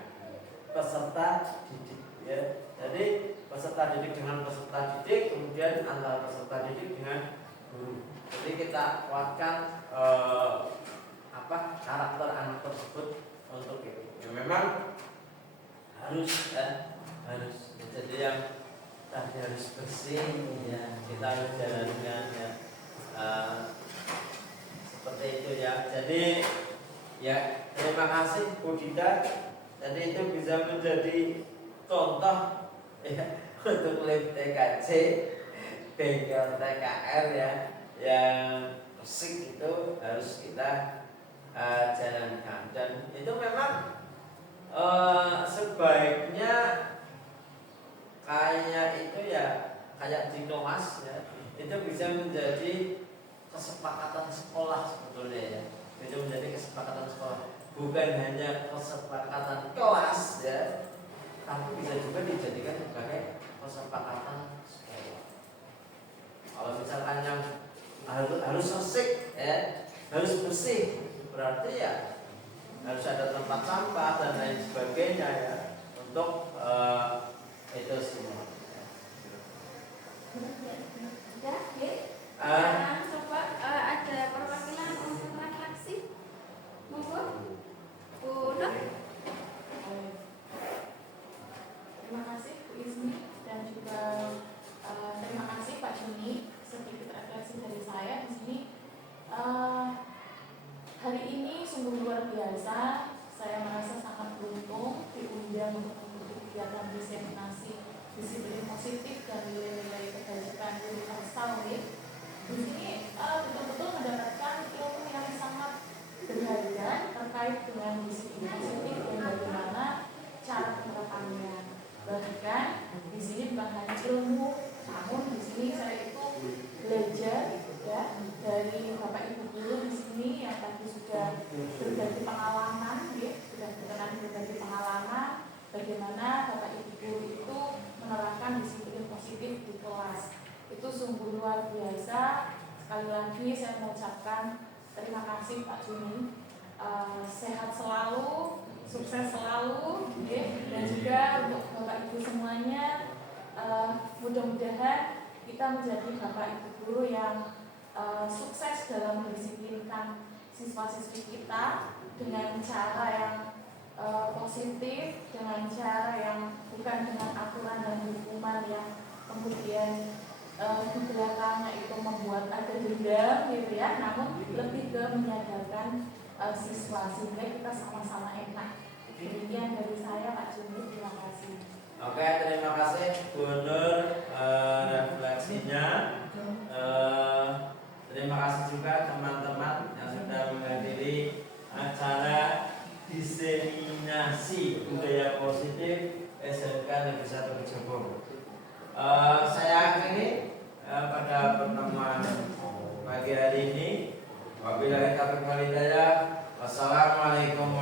peserta didik ya. Jadi peserta didik dengan peserta didik, kemudian antara peserta didik dengan guru. Jadi kita kuatkan karakter anak tersebut untuk itu. Ya, memang harus harus. Jadi yang tadi harus bersih ya, kita harus jalankan ya seperti itu ya. Jadi ya terima kasih Bu Dita. Jadi itu bisa menjadi contoh ya untuk lab TKC, bengkel TKR ya, yang resik itu harus kita jalankan. Dan itu memang sebaiknya kayak itu ya, kayak di kelas ya, itu bisa menjadi kesepakatan sekolah sebetulnya ya. Itu menjadi kesepakatan sekolah, bukan hanya kesepakatan kelas ya, tapi bisa juga dijadikan sebagai kesepakatan sekolah. Kalau misalkan yang harus resik ya, harus bersih, berarti ya harus ada tempat sampah dan lain sebagainya ya, untuk itu semua. Ya, sekarang coba ada perwakilan untuk refleksi, monggo Bu Nur. Terima kasih Bu Ismi dan juga terima kasih Pak Juni. Sedikit refleksi dari saya di sini. Hari ini sungguh luar biasa. Saya merasa sangat beruntung diundang untuk mengikuti kegiatan diseminasi disiplin positif dan nilai-nilai kebajikan universal ya. Di sini betul-betul mendapatkan ilmu yang sangat berharga terkait dengan disiplin positif dan bagaimana cara penerapannya. Bahkan di sini bukan hanya ilmu, namun di sini saya itu belajar ya dari Bapak Ibu guru di sekali lagi saya mengucapkan terima kasih Pak Juni. Sehat selalu, sukses selalu, dan juga untuk Bapak Ibu semuanya, mudah-mudahan kita menjadi Bapak Ibu guru yang sukses dalam mendisiplinkan siswa-siswi kita dengan cara yang positif, dengan cara yang bukan dengan aturan dan hukuman yang kemudian di belakangnya itu membuat ada dendam gitu ya, namun lebih ke menyadarkan siswa sehingga kita sama-sama enak. Demikian dari saya Pak Juni, terima kasih. Oke, terima kasih Bu Nur refleksinya. Terima kasih juga teman-teman yang sudah menghadiri acara diseminasi budaya positif SMK Negeri 1 Kejabung. Saya akhiri pada pertemuan pagi hari ini. Wabillahi taufiq wal hidayah. Wassalamualaikum